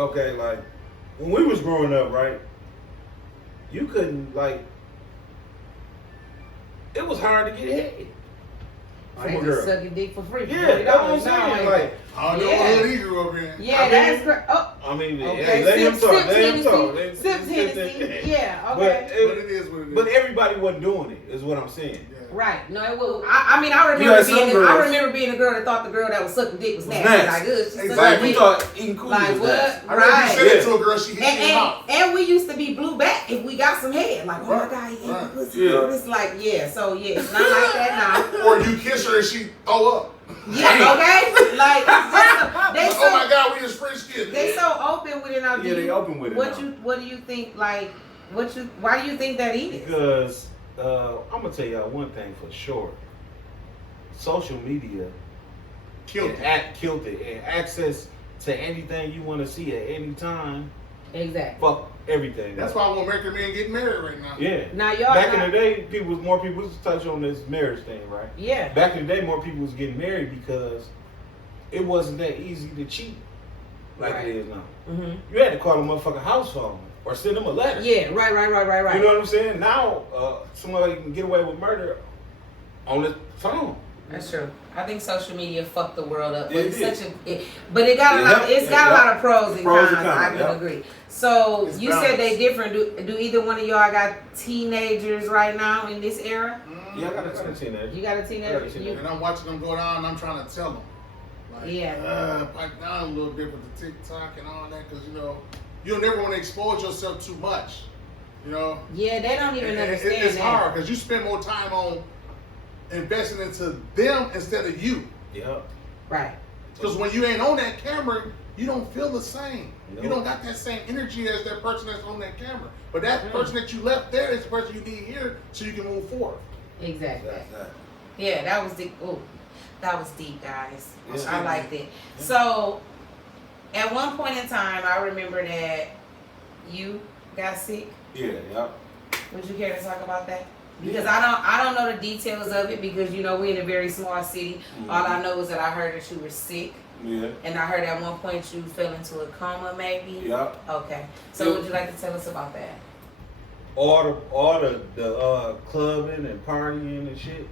okay, like when we was growing up, right? You couldn't like. It was hard to get hit. They just suck your dick for free. Yeah, that's what I'm saying. Like, I don't know what hood he grew up in. Yeah, that's great. Oh, I mean, okay. let him talk. Let him talk. Sips Hennessy. Yeah, okay. But it is what it is. But everybody wasn't doing it, is what I'm saying. Yeah. Right. No, it was. I mean, I remember being a girl that thought the girl that was sucking dick was nasty. Like, good. Like, we thought eating cookies like, was what? nasty. I remember you said it to a girl, she hit you in the mouth. And we used to be blue back if we got some head. Like, oh my God, he ate the pussy. It's like, so it's not like that now. Or you kiss her and she throw up. Yeah, okay? Like, they oh my God, we just French kids. They so open with it now. Yeah, they open with it now. What do you think, like, why do you think that is? Because, I'm going to tell y'all one thing for sure. Social media killed it. And access to anything you want to see at any time. Exactly. Fuck everything. That's why I want American men getting married right now. Yeah. Now y'all back in the day, more people was touch on this marriage thing, right? Yeah. Back in the day, more people was getting married because it wasn't that easy to cheat like it is now. Mm-hmm. You had to call a motherfucking house phone or send them a letter. Yeah, right. You know what I'm saying? Now, somebody can get away with murder on the phone. That's true. I think social media fucked the world up. But it it got a lot of pros and cons. I can agree. So it's you balanced. said they different. Do either one of y'all got teenagers right now in this era? Yeah, I got a teenager. You got a teenager? And I'm watching them go down and I'm trying to tell them. Like, pipe down a little bit with the TikTok and all that, because, you don't never want to expose yourself too much. Yeah, they don't even understand it's that. hard because you spend more time on investing into them instead of you. Yep. Right. Because when you ain't on that camera, you don't feel the same. No. You don't got that same energy as that person that's on that camera. But that person that you left there is the person you need here so you can move forward. Exactly. Yeah, that was deep. Oh, that was deep, guys. Yeah. I liked it. Yeah. So, at one point in time, I remember that you got sick. Yeah. Yep. Would you care to talk about that? Because I don't know the details of it because we're in a very small city. Mm-hmm. All I know is that I heard that you were sick. Yeah. And I heard at one point you fell into a coma, maybe. Yep. Okay. So would you like to tell us about that? All the clubbing and partying and shit.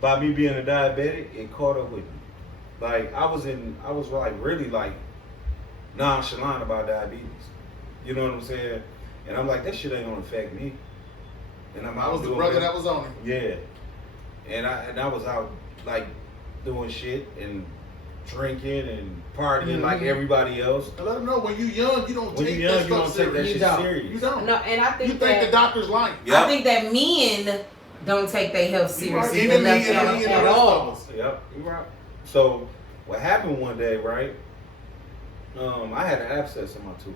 By me being a diabetic, it caught up with me. Like I was like really like nonchalant about diabetes. You know what I'm saying? And I'm like, that shit ain't gonna affect me. And I was the brother that was on it. Yeah. And I was out like doing shit and drinking and partying like everybody else. And let them know when you young, you don't take that shit serious. You don't. No, and I think you think the doctor's lying. Yep. I think that men don't take their health seriously Even me at all. Yep, you're right. So what happened one day, right? I had an abscess in my tooth.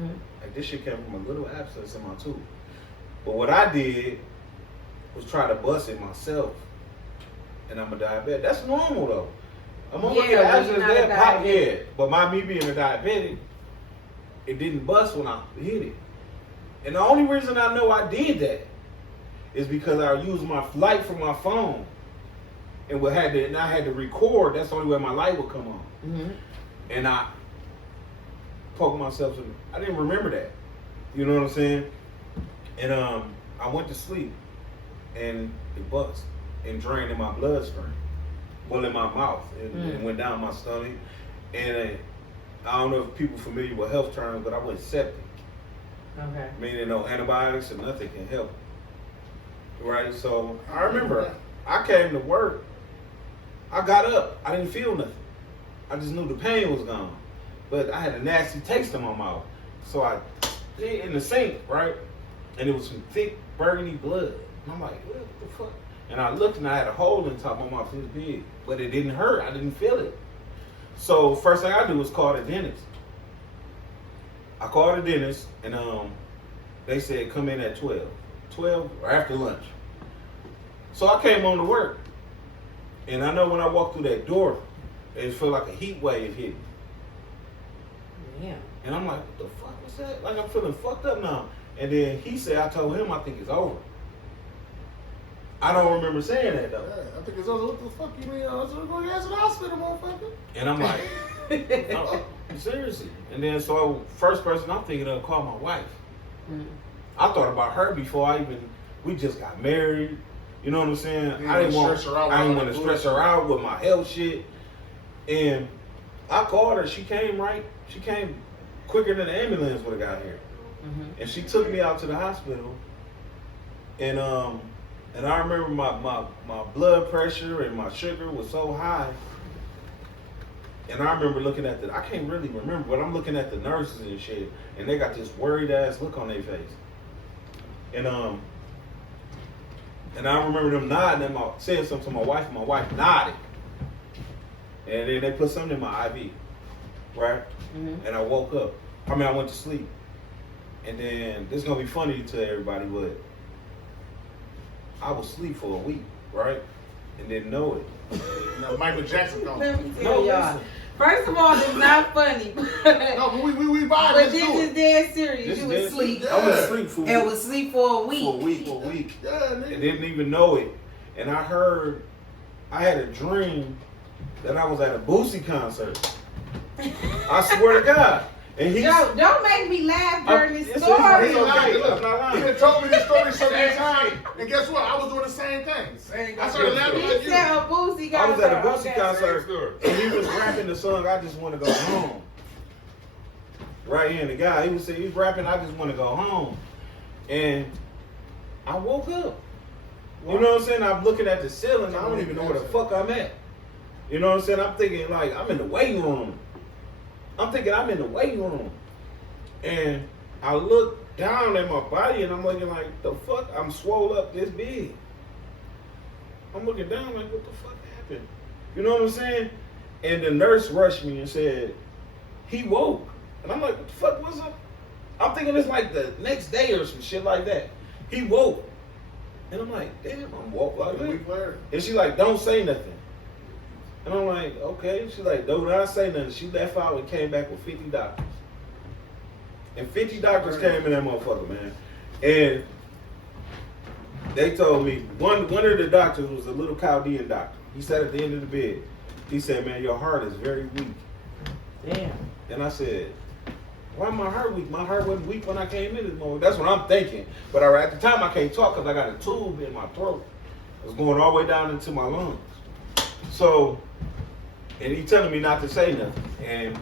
Mm-hmm. Like this shit came from a little abscess in my tooth. But what I did was try to bust it myself. And I'm a diabetic. That's normal though. I'm gonna get an abscess there, pop, But me being a diabetic, it didn't bust when I hit it. And the only reason I know I did that is because I used my light from my phone. And I had to record, that's the only way my light would come on. Mm-hmm. And I poked myself in. I didn't remember that. You know what I'm saying? And I went to sleep and it bust and drained in my bloodstream. Well, in my mouth. It went down my stomach. And I don't know if people familiar with health terms, but I went septic. Okay. Meaning no antibiotics and nothing can help. Right? So I remember I came to work. I got up. I didn't feel nothing. I just knew the pain was gone. But I had a nasty taste in my mouth. So I did in the sink, right? And it was some thick burgundy blood. And I'm like, what the fuck? And I looked and I had a hole in the top of my mouth. It was big. But it didn't hurt. I didn't feel it. So first thing I do was call the dentist. I called the dentist and they said come in at 12 or after lunch. So I came on to work. And I know when I walked through that door, it felt like a heat wave hit me. Yeah. And I'm like, what the fuck was that? Like I'm feeling fucked up now. And then he said, I told him I think it's over. I don't remember saying that though. Yeah, I think it's over. What the fuck you mean? I was going to go to the hospital, motherfucker. And I'm like, No, seriously. And then so first person I'm thinking of call my wife. I thought about her before we just got married. You know what I'm saying? I didn't want to stress her out with my health shit. And I called her. She came quicker than the ambulance would have got here. And she took me out to the hospital. And I remember my blood pressure and my sugar was so high. And I remember looking at I can't really remember, but I'm looking at the nurses and shit, and they got this worried ass look on their face. And I remember them nodding and saying something to my wife, and my wife nodded. And then they put something in my IV, right? And I woke up. I went to sleep. And then this is gonna be funny to everybody, but I was asleep for a week, right? And didn't know it. Now Michael Jackson gone. Let me tell y'all. First of all, it's not funny. No, but we vibe. But this is dead serious. You was asleep. I was asleep for a week. And was asleep for a week. For a week. Yeah, and didn't even know it. And I had a dream that I was at a Boosie concert. I swear to God. And don't make me laugh during this story. He had told me this story so many times. And guess what? I was doing the same thing. I started laughing like you. He said a Boosie concert. I was at a Boosie concert. And he was rapping the song, I Just Want to Go Home. Right here, and the guy, he was rapping, I Just Want to Go Home. And I woke up. You know what I'm saying? I'm looking at the ceiling. I don't even know where the fuck I'm at. You know what I'm saying? I'm thinking like I'm in the waiting room. And I look down at my body and I'm looking like, the fuck? I'm swole up this big. I'm looking down like, what the fuck happened? You know what I'm saying? And the nurse rushed me and said, he woke. And I'm like, what the fuck was it? I'm thinking it's like the next day or some shit like that. He woke. And I'm like, damn, I'm woke like that. And she like, don't say nothing. And I'm like, okay. She's like, do not say nothing. She left out and came back with 50 doctors. And 50 doctors came in that motherfucker, man. And they told me, one of the doctors was a little Chaldean doctor. He sat at the end of the bed. He said, man, your heart is very weak. Damn. And I said, why my heart weak? My heart wasn't weak when I came in this morning. That's what I'm thinking. But at the time, I can't talk because I got a tube in my throat. It was going all the way down into my lungs. So, and he telling me not to say nothing. And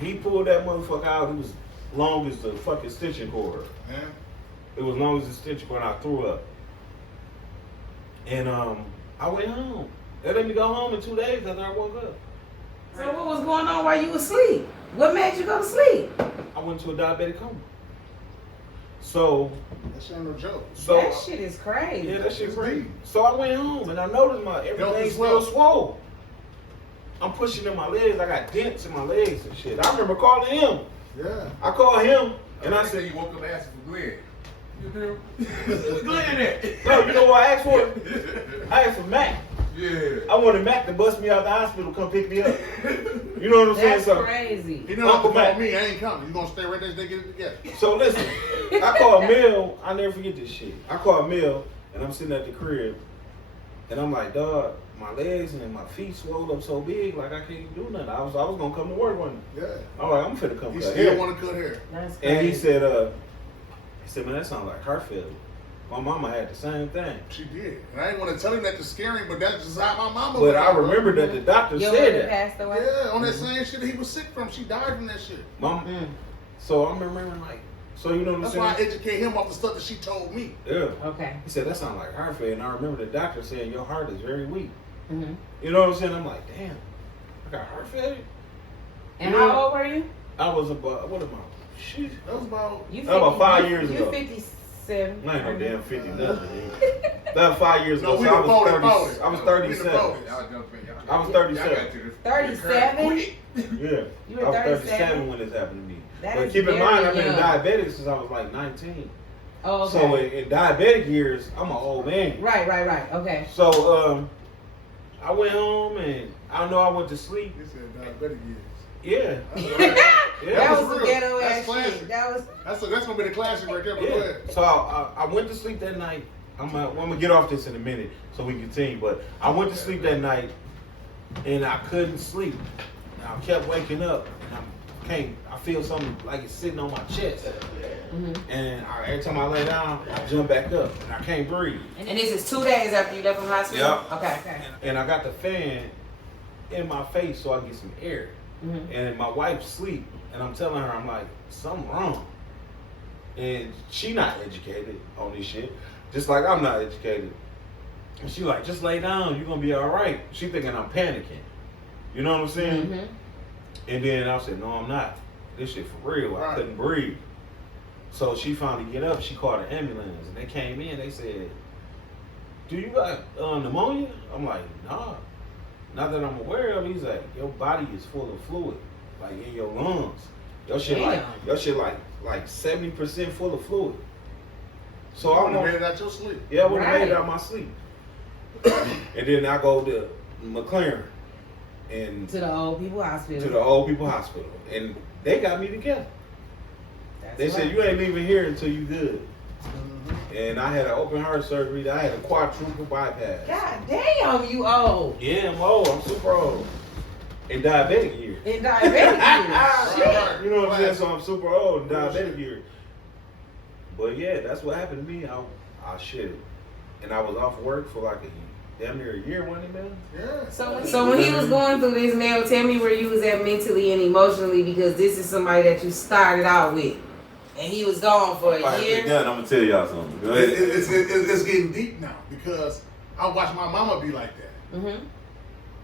he pulled that motherfucker out. It was long as the fucking stitching cord. Yeah. It was long as the stitching cord, and I threw up. And I went home. They let me go home in 2 days after I woke up. So what was going on while you was asleep? What made you go to sleep? I went to a diabetic coma. So that shit ain't no joke. That shit is crazy. Yeah, that shit's crazy. So I went home and I noticed everything's still swole. I'm pushing in my legs. I got dents in my legs and shit. I remember calling him. Yeah. I called him and I said, you woke up asking for Glenn. Where's Glenn at? No, you know what I asked for? I asked for Mac. Yeah. I wanted Mac to bust me out the hospital, come pick me up. You know what I'm saying? That's crazy. He know Uncle Mac. Me, I ain't coming. You gonna stay right there, they get it together. So listen, I called Mel. I never forget this shit. I called Mel, and I'm sitting at the crib, and I'm like, dog, my legs and my feet swelled up so big, like I can't do nothing. I was gonna come to work one day. Yeah. I'm like, I'm finna come. He still want to cut hair. That's crazy. And he said, man, that sounds like heart failure. My mama had the same thing. She did. And I ain't want to tell him that to scare him, but that's just how my mama But I remember that the doctor said that. Passed away? Yeah, on that same shit that he was sick from. She died from that shit. So I'm remembering like, so you know what I'm That's saying? why I educate him off the stuff that she told me. Yeah. Okay. He said, that sounds like heart failure. And I remember the doctor saying, your heart is very weak. Mm-hmm. You know what I'm saying? I'm like, damn, I got heart failure? And how old were you? I was about, what am I? Shit. That was about... That was about 5 years ago. You 57. I ain't no damn 50 nothing. That was 5 years ago. No, we so I was 37. I was 37. 37? Yeah. You were I was 37 when this happened to me. That But is keep in very mind, I've been young. diabetic since I was like 19. Oh, okay. So in diabetic years, I'm an old man. Right. Okay. So I went home and I know I went to sleep. He said diabetic years. Yeah. That was real. the ghetto That's ass classic. shit. That was. That's gonna be the classic right there. But go ahead. So I went to sleep that night. I'm gonna get off this in a minute so we can continue. But I went to sleep that night and I couldn't sleep. And I kept waking up, and I feel something like it's sitting on my chest. And every time I lay down, I jump back up, and I can't breathe. And this is 2 days after you left from hospital? Yep. Okay. And I got the fan in my face so I can get some air. And my wife's asleep, and I'm telling her, I'm like, something wrong. And she not educated on this shit, just like I'm not educated. And she like, just lay down, you're gonna be all right. She thinking I'm panicking. You know what I'm saying? And then I said, no, I'm not. This shit for real. I couldn't breathe. So she finally get up, she called an ambulance, and they came in, they said, do you got pneumonia? I'm like, nah. Not that I'm aware of. He's like, your body is full of fluid, like in your lungs. Your shit like 70% full of fluid. So I made it out your sleep. Yeah, I would have made it out my sleep. And then I go to McLaren and to the old people hospital. And they got me together. They said, you ain't leaving here until you good. And I had an open heart surgery. I had a quadruple bypass. God damn, you old. Yeah, I'm old. I'm super old. In diabetic years. Shit. You know what I'm saying? So I'm super old in diabetic years. But yeah, that's what happened to me. I shit. And I was off work for like damn near a year, wasn't it, man? Yeah. So when he was going through this, Mel, tell me where you was at mentally and emotionally, because this is somebody that you started out with. And he was gone for a year. Done. I'm gonna tell y'all something. Go ahead. It's getting deep now because I watched my mama be like that.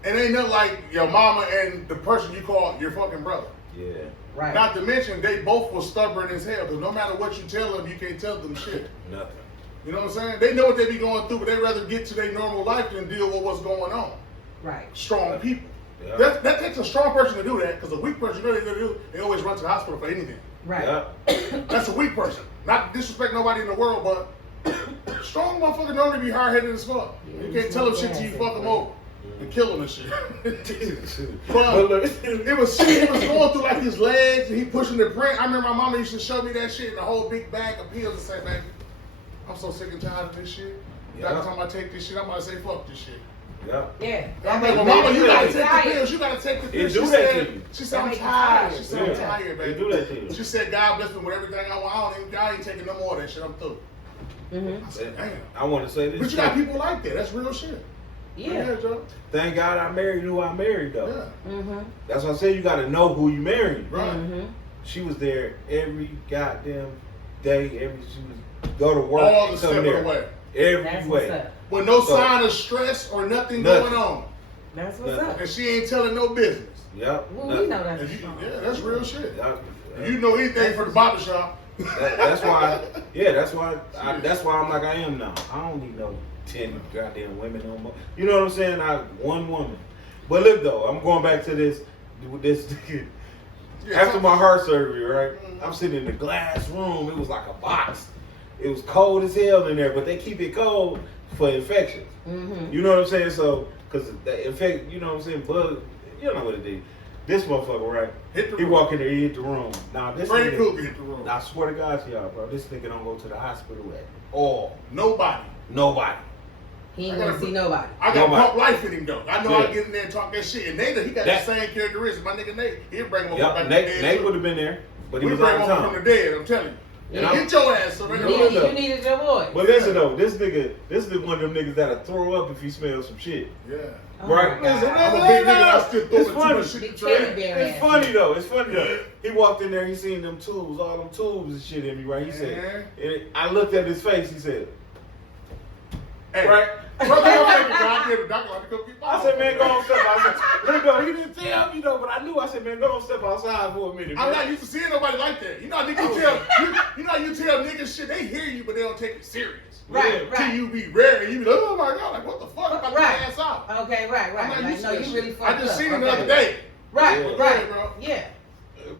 And ain't nothing like your mama and the person you call your fucking brother. Yeah. Right. Not to mention they both were stubborn as hell. Because no matter what you tell them, you can't tell them shit. Nothing. You know what I'm saying? They know what they be going through, but they rather get to their normal life than deal with what's going on. Right. Strong people. Yeah. That takes a strong person to do that, because a weak person, you know what they're gonna do? They always run to the hospital for anything. Right. Yeah. That's a weak person. Not to disrespect nobody in the world, but strong motherfuckers normally be hard-headed as fuck. Yeah, You can't tell them shit till you fuck them over and kill them and shit. But it was shit. He was going through like his legs and he pushing the print. I remember my mama used to show me that shit in a whole big bag of pills and say, baby, I'm so sick and tired of this shit. Every time I take this shit, I'm gonna say fuck this shit. Yeah. I'm like, well, mama, you gotta take the pills. You gotta take the pills. She said, I'm tired. She said, I'm tired, baby. Do that to you. She said, God bless me with everything I want. I ain't taking no more of that shit. I'm through. I said, damn. I want to say this. But you got people like that. That's real shit. Yeah. Joe. Thank God I married who I married, though. Yeah. That's why I say you got to know who you married. Right. She was there every goddamn day. She was go to work. All the and step come of the there. way. Every way. With no sign of stress or nothing going on. That's what's up. And she ain't telling no business. Yep. Well, we know that. Yeah, that's real shit. Yep. If you know anything for the barber shop. That's why. Yeah, that's why. That's why I'm like I am now. I don't need no 10 goddamn women no more. You know what I'm saying? One woman. But look though, I'm going back to this. After my heart surgery, right? I'm sitting in the glass room. It was like a box. It was cold as hell in there, but they keep it cold for infections. You know what I'm saying? So, because the infect, you know what I'm saying? Bug, you know what it did. This motherfucker, right? He walk in there, he hit the room. Now this Frank nigga, Cougar hit the room. I swear to God to y'all, bro, this nigga don't go to the hospital at all. Nobody. He ain't gonna see nobody. I got pump life in him though. I know I get in there and talk that shit. And Nate, he got the same characteristics. My nigga Nate, he'll bring him up back to the dead. Nate would have been there, but he was bring out him of up town. from the dead, I'm telling you. Yeah. Get your ass up. You needed your boy. But listen though, this is one of them niggas that'll throw up if he smells some shit. Yeah. Right? Listen, I'm a big nigga. I still throw it's it funny. too much shit in the trash. It's funny though. He walked in there, he seen them tubes, all them tubes and shit in me, right? He said, and I looked at his face, he said, hey, right? I said, man, go on step outside. Look though, he didn't tell me though, but I knew. I said, man, go on step outside for a minute. I'm not used to seeing nobody like that. You know how you tell niggas shit, they hear you, but they don't take it serious. Right. Till you be rare and you be like, oh my God, like what the fuck? I'm about to pass out. Okay, right. I'm not used to No, that you shit. really fucked up. I just seen him the other day.